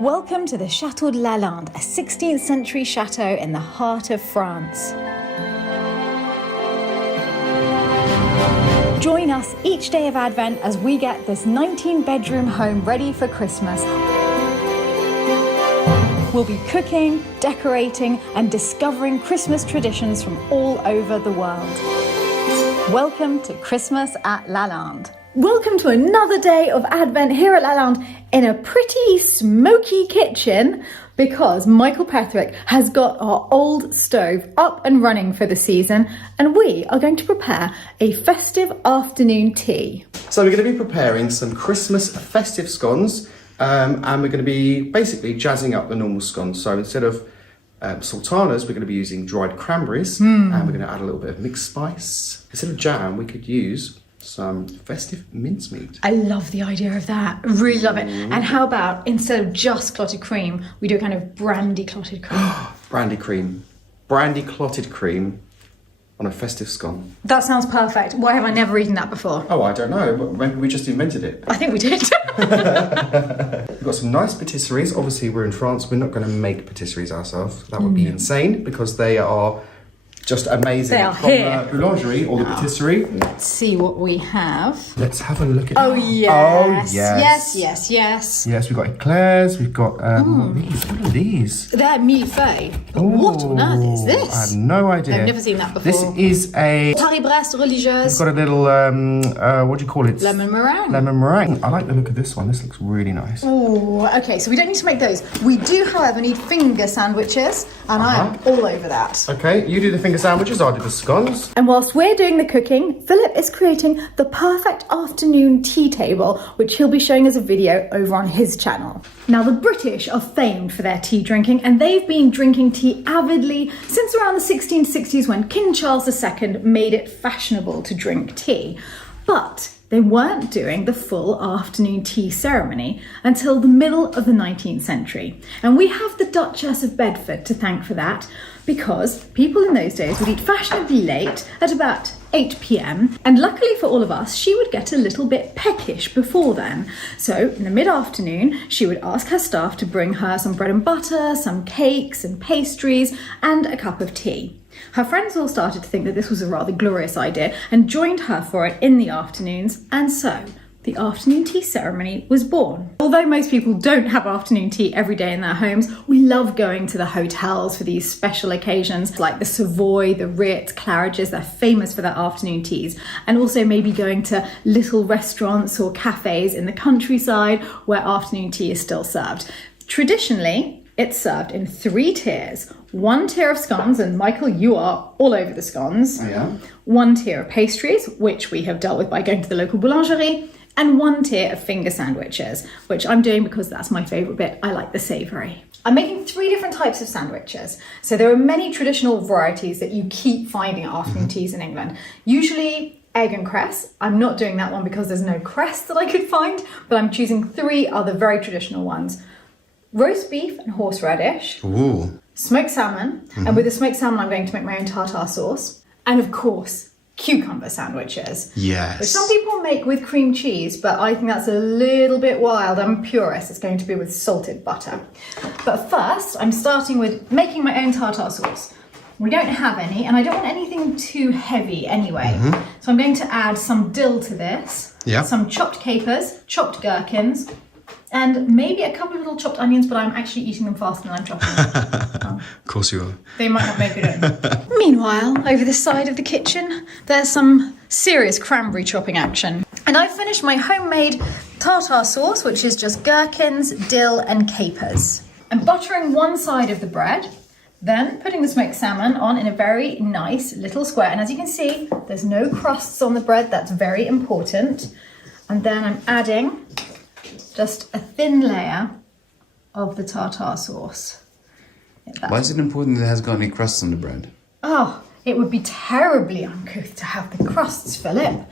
Welcome to the Château de Lalande, a 16th century chateau in the heart of France. Join us each day of Advent as we get this 19-bedroom home ready for Christmas. We'll be cooking, decorating, and discovering Christmas traditions from all over the world. Welcome to Christmas at Lalande. Welcome to another day of Advent here at Lalande in a pretty smoky kitchen because Michael Petherick has got our old stove up and running for the season and we are going to prepare a festive afternoon tea. So we're going to be preparing some Christmas festive scones and we're going to be basically jazzing up the normal scones. So instead of sultanas, we're going to be using dried cranberries and we're going to add a little bit of mixed spice. Instead of jam, we could use some festive mincemeat. I love the idea of that. I really love it. And how about instead of just clotted cream, we do a kind of brandy clotted cream? Brandy clotted cream on a festive scone. That sounds perfect. Why have I never eaten that before? Oh, I don't know. Maybe we just invented it. I think we did. We've got some nice patisseries. Obviously, we're in France. We're not going to make patisseries ourselves. That would be insane because they are just amazing. They are from here. the boulangerie or the patisserie. Let's see what we have. Let's have a look at Oh, yes. Oh, yes. Yes. Yes, we've got eclairs. We've got these. What are these? They're millefeuille. But what on earth is this? I have no idea. I've never seen that before. This is a... Paris-Brest religieuse. It's got a little, what do you call it? Lemon meringue. Lemon meringue. I like the look of this one. This looks really nice. Oh, okay, so we don't need to make those. We do, however, need finger sandwiches, and I am all over that. Okay, you do the finger sandwiches, I'll do the scones. And whilst we're doing the cooking, Philip is creating the perfect afternoon tea table, which he'll be showing us a video over on his channel. Now, the British are famed for their tea drinking, and they've been drinking tea avidly since around the 1660s when King Charles II made it fashionable to drink tea. But they weren't doing the full afternoon tea ceremony until the middle of the 19th century. And we have the Duchess of Bedford to thank for that, because people in those days would eat fashionably late at about 8 p.m. and luckily for all of us, she would get a little bit peckish before then. So in the mid-afternoon, she would ask her staff to bring her some bread and butter, some cakes and pastries, and a cup of tea. Her friends all started to think that this was a rather glorious idea and joined her for it in the afternoons, and so the afternoon tea ceremony was born. Although most people don't have afternoon tea every day in their homes, we love going to the hotels for these special occasions like the Savoy, the Ritz, Claridge's. They're famous for their afternoon teas, and also maybe going to little restaurants or cafes in the countryside where afternoon tea is still served. Traditionally, it's served in 3 tiers. 1 tier of scones, and Michael, you are all over the scones. Yeah. 1 tier of pastries, which we have dealt with by going to the local boulangerie, and 1 tier of finger sandwiches, which I'm doing because that's my favourite bit. I like the savoury. I'm making 3 different types of sandwiches. So there are many traditional varieties that you keep finding at afternoon teas in England. Usually egg and cress. I'm not doing that one because there's no cress that I could find, but I'm choosing 3 other very traditional ones. Roast beef and horseradish. Ooh. Smoked salmon, and with the smoked salmon I'm going to make my own tartare sauce, and of course cucumber sandwiches, Yes. which some people make with cream cheese, but I think that's a little bit wild. I'm a purist. It's going to be with salted butter. But first I'm starting with making my own tartare sauce. We don't have any, and I don't want anything too heavy anyway, so I'm going to add some dill to this, some chopped capers, chopped gherkins, and maybe a couple of little chopped onions, but I'm actually eating them faster than I'm chopping them. Of course you are. They might not make it in. Meanwhile, over this side of the kitchen, there's some serious cranberry chopping action. And I've finished my homemade tartare sauce, which is just gherkins, dill, and capers. I'm buttering one side of the bread, then putting the smoked salmon on in a very nice little square. And as you can see, there's no crusts on the bread. That's very important. And then I'm adding just a thin layer of the tartare sauce. Why is it important that it has got any crusts on the bread? Oh, it would be terribly uncouth to have the crusts, Philip.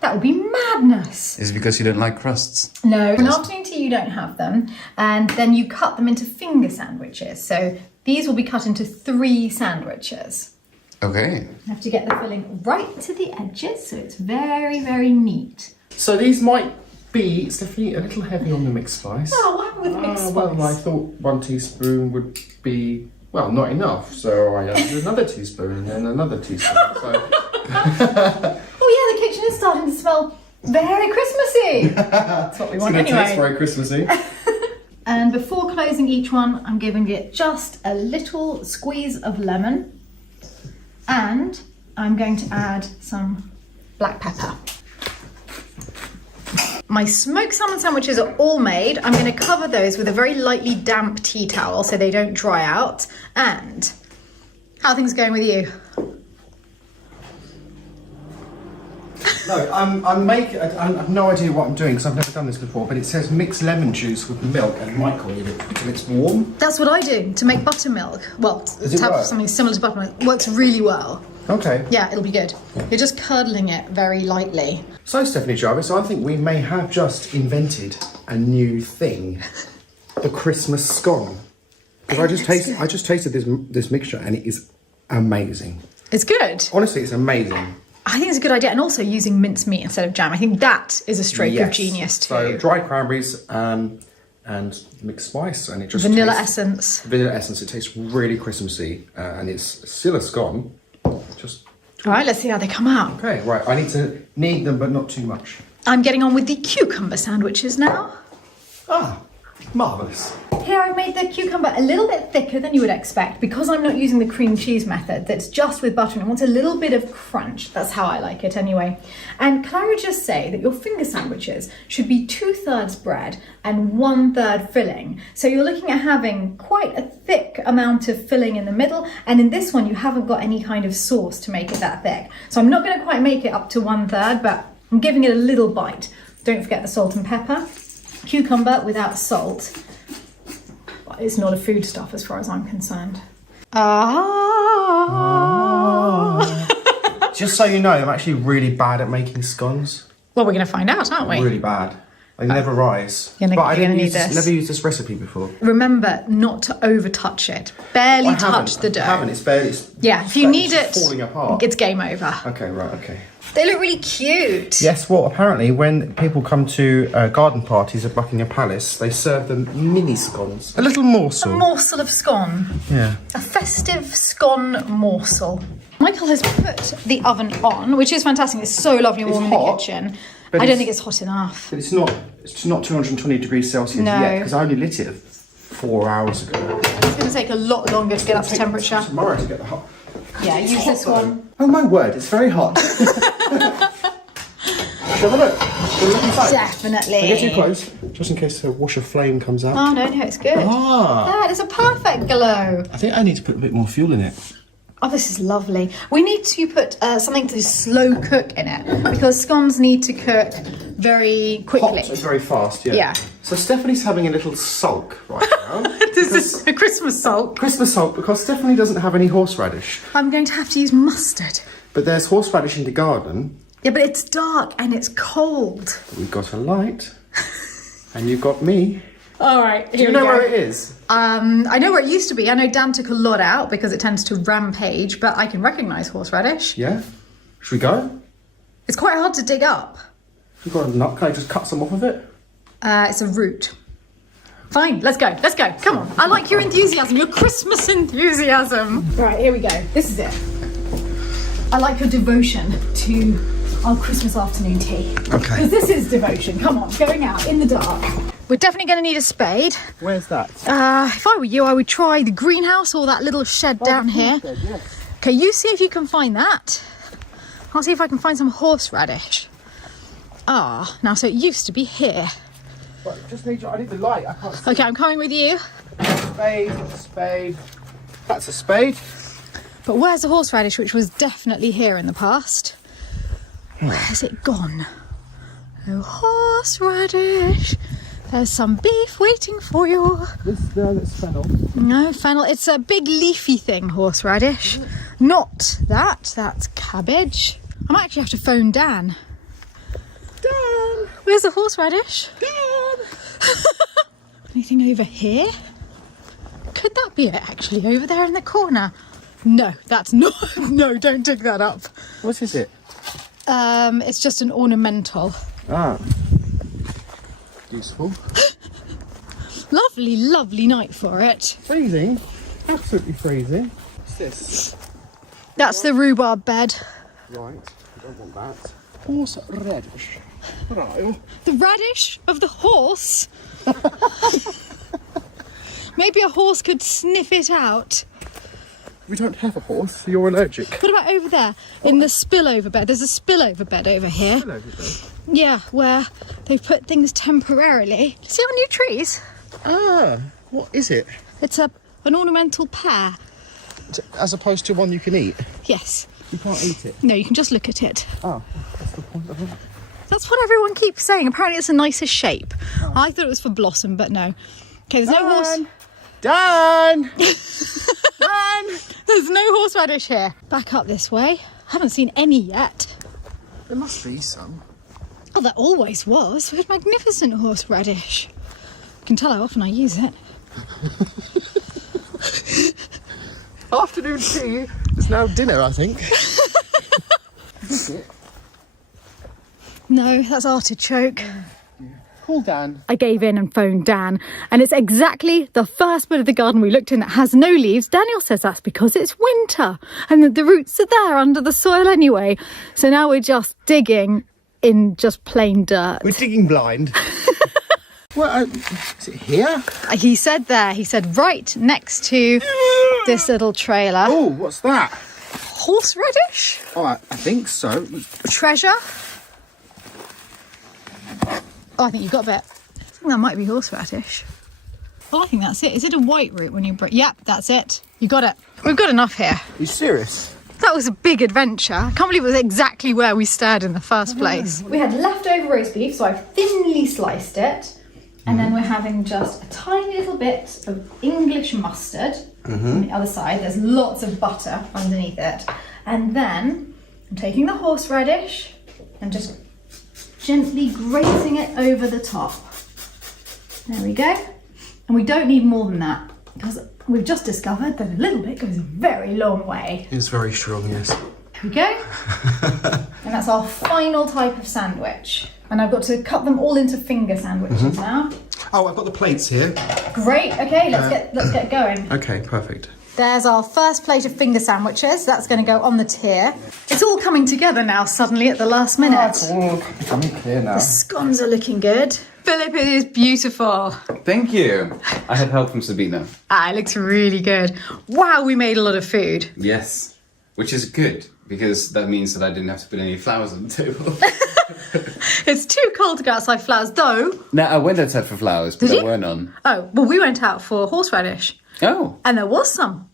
That would be madness. Is it because you don't like crusts? No, in afternoon tea you don't have them, and then you cut them into finger sandwiches. So these will be cut into 3 sandwiches. Okay. You have to get the filling right to the edges, so it's very, very neat. So these might be, Stephanie, a little heavy on the mixed spice. Oh, on with mixed spice. Well, I thought 1 teaspoon would be, well, not enough. So I added another teaspoon and then another teaspoon. So. Oh yeah, the kitchen is starting to smell very Christmassy. That's what we want It's going to taste anyway. very Christmassy. And before closing each one, I'm giving it just a little squeeze of lemon. And I'm going to add some black pepper. My smoked salmon sandwiches are all made. I'm going to cover those with a very lightly damp tea towel so they don't dry out. And how are things going with you? No, I have no idea what I'm doing because I've never done this before, but it says mix lemon juice with milk and microwave it until it's warm. That's what I do to make buttermilk. Well, Does to it have work? something similar to buttermilk. It works really well. Okay. Yeah, it'll be good. You're just curdling it very lightly. So, Stephanie Jarvis, I think we may have just invented a new thing. The Christmas scone. Because I just tasted this mixture and it is amazing. It's good. Honestly, it's amazing. I think it's a good idea. And also using mincemeat instead of jam. I think that is a stroke of Yes. genius too. So dried cranberries and mixed spice, and it just Vanilla tastes, essence. Vanilla essence. It tastes really Christmassy, and it's still a scone. Just All right, let's see how they come out. okay. Right, I need to knead them, but not too much. I'm getting on with the cucumber sandwiches now. Ah, marvelous. Here I've made the cucumber a little bit thicker than you would expect because I'm not using the cream cheese method that's just with butter and it wants a little bit of crunch. That's how I like it anyway. And can I just say that your finger sandwiches should be 2/3 bread and 1/3 filling. So you're looking at having quite a thick amount of filling in the middle, and in this one you haven't got any kind of sauce to make it that thick. So I'm not going to quite make it up to 1/3, but I'm giving it a little bite. Don't forget the salt and pepper. Cucumber without salt. It's not a foodstuff as far as I'm concerned. Just so you know, I'm actually really bad at making scones. Well, we're going to find out, aren't we? Really bad. They never rise. You're But I gonna didn't need use this. never used this recipe before. Remember not to over touch it. Barely touch the dough. I haven't. It's barely. Yeah, if you need it, falling apart. it's game over. Okay, right. Okay. They look really cute. Yes, well, apparently when people come to garden parties at Buckingham Palace, they serve them mini scones. A little morsel. A morsel of scone. Yeah. A festive scone morsel. Michael has put the oven on, which is fantastic. It's so lovely and warm in the hot, kitchen. but I don't it's- think it's hot enough. But it's not 220 degrees Celsius No. yet, because I only lit it 4 hours ago. It's going to take a lot longer to get up to temperature. Tomorrow to get the hot. Yeah, use this one. Oh my word, it's very hot. Have a look. Have a look inside. Definitely. Get too close, just in case a wash of flame comes out. Oh, no, it's good. Ah, That is a perfect glow. I think I need to put a bit more fuel in it. Oh, this is lovely. We need to put something to slow cook in it because scones need to cook very quickly. Hot and very fast, yeah. Yeah. So Stephanie's having a little sulk right now. This is a Christmas sulk. Christmas sulk because Stephanie doesn't have any horseradish. I'm going to have to use mustard. But there's horseradish in the garden. Yeah, but it's dark and it's cold. We've got a light. And you've got me. All right, Do you know where it is? I know where it used to be. I know Dan took a lot out because it tends to rampage, but I can recognise horseradish. Yeah? Should we go? It's quite hard to dig up. You've got a nut. Can I just cut some off of it? It's a root. Fine, let's go. Let's go. Come on. I like your enthusiasm, your Christmas enthusiasm. Right, here we go. This is it. I like your devotion to our Christmas afternoon tea. Okay. Because this is devotion. Come on, going out in the dark. We're definitely going to need a spade. Where's that? If I were you, I would try the greenhouse or that little shed down here. Okay, you see if you can find that. I'll see if I can find some horseradish. Now, so it used to be here. Right, just need I need the light. I can't see. Okay, I'm coming with you. Spade. That's a spade. But where's the horseradish, which was definitely here in the past? Where's it gone? Oh, horseradish. There's some beef waiting for you. That's fennel. No, fennel. It's a big leafy thing, horseradish. Not that. That's cabbage. I might actually have to phone Dan. Dan! Where's the horseradish? Dan! Anything over here? Could that be it, actually? Over there in the corner? No, that's not. No, don't dig that up. What is it? It's just an ornamental. Ah. Useful. Lovely, lovely night for it. Freezing. Absolutely freezing. What's this? That's the rhubarb bed. Right, I don't want that. Horse radish. Right. The radish of the horse? Maybe a horse could sniff it out. We don't have a horse, so you're allergic. What about over there in the spillover bed? There's a spillover bed over here. Yeah, where they've put things temporarily. See our new trees? Ah, what is it? It's an ornamental pear. As opposed to one you can eat? Yes. You can't eat it? No, you can just look at it. Oh, what's the point of it? That's what everyone keeps saying. Apparently it's a nicer shape. Oh. I thought it was for blossom, but no. Okay, there's no horse. Dan! Dan! There's no horseradish here. Back up this way. Haven't seen any yet. There must be some. Oh, there always was. We had magnificent horseradish. You can tell how often I use it. Afternoon tea is now dinner, I think. No, that's artichoke. Call Dan. I gave in and phoned Dan, and it's exactly the first bit of the garden we looked in that has no leaves. Daniel says that's because it's winter and that the roots are there under the soil anyway. So now we're just digging in just plain dirt. We're digging blind. Well, is it here? He said there, he said right next to this little trailer. Oh, what's that? Horseradish? Oh, I think so. Treasure? Oh, I think you've got a bit. I think that might be horseradish. Oh, I think that's it. Is it a white root when you break? Yep, that's it. You got it. We've got enough here. Are you serious? That was a big adventure. I can't believe it was exactly where we stared in the first place. We had leftover roast beef, so I've thinly sliced it. And then we're having just a tiny little bit of English mustard on the other side. There's lots of butter underneath it. And then I'm taking the horseradish and just gently grating it over the top. There we go. And we don't need more than that because we've just discovered that a little bit goes a very long way. It's very strong, yes. There we go. And that's our final type of sandwich. And I've got to cut them all into finger sandwiches now. Oh, I've got the plates here. Great. Okay, let's get going. Okay, perfect. There's our first plate of finger sandwiches. That's going to go on the tier. It's all coming together now suddenly at the last minute. It's all becoming clear now. The scones are looking good. Philip, it is beautiful. Thank you. I had help from Sabina. Ah, it looks really good. Wow, we made a lot of food. Yes, which is good because that means that I didn't have to put any flowers on the table. It's too cold to go outside flowers, though. No, I went outside for flowers, but there weren't none. Oh, well, we went out for horseradish. Oh. And there was some.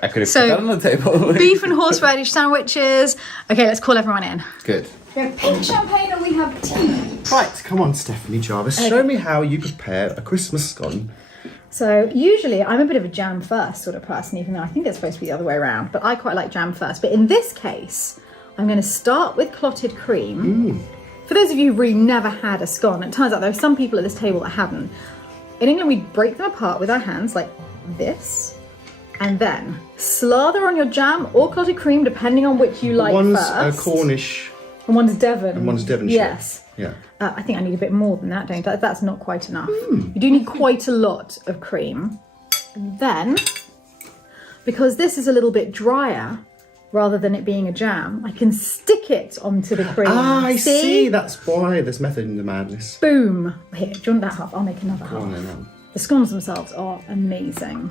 I could have put that on the table. Beef and horseradish sandwiches. Okay, let's call everyone in. Good. We have pink champagne and we have tea. Right, come on, Stephanie Jarvis. Okay. Show me how you prepare a Christmas scone. So usually I'm a bit of a jam first sort of person, even though I think it's supposed to be the other way around. But I quite like jam first. But in this case, I'm going to start with clotted cream. For those of you who really never had a scone, it turns out there are some people at this table that haven't. In England, we break them apart with our hands like this. And then slather on your jam or clotted cream, depending on which you like one's first. Cornish. And one's Devon. And one's Devonshire. Yes. Yeah. I think I need a bit more than that, don't I? That's not quite enough. You do need quite a lot of cream. And then, because this is a little bit drier, rather than it being a jam, I can stick it onto the cream. Ah, I see. That's why there's method in the madness. Boom. Here, do you want that half? I'll make another half. Go on then. The scones themselves are amazing.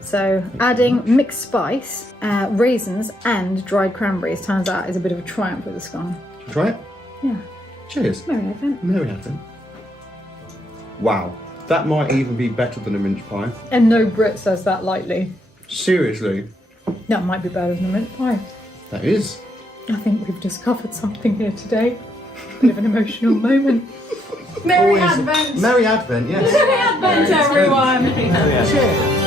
So adding mixed spice, raisins and dried cranberries turns out is a bit of a triumph with the scone. Should we try it? Yeah. Cheers. Merry Advent. Merry Advent. Wow. That might even be better than a mince pie. And no Brit says that lightly. Seriously. That might be better than a mince pie. That is. I think we've discovered something here today. Bit of an emotional moment. Merry Advent! Merry Advent, yes. Merry Advent, everyone! Cheers.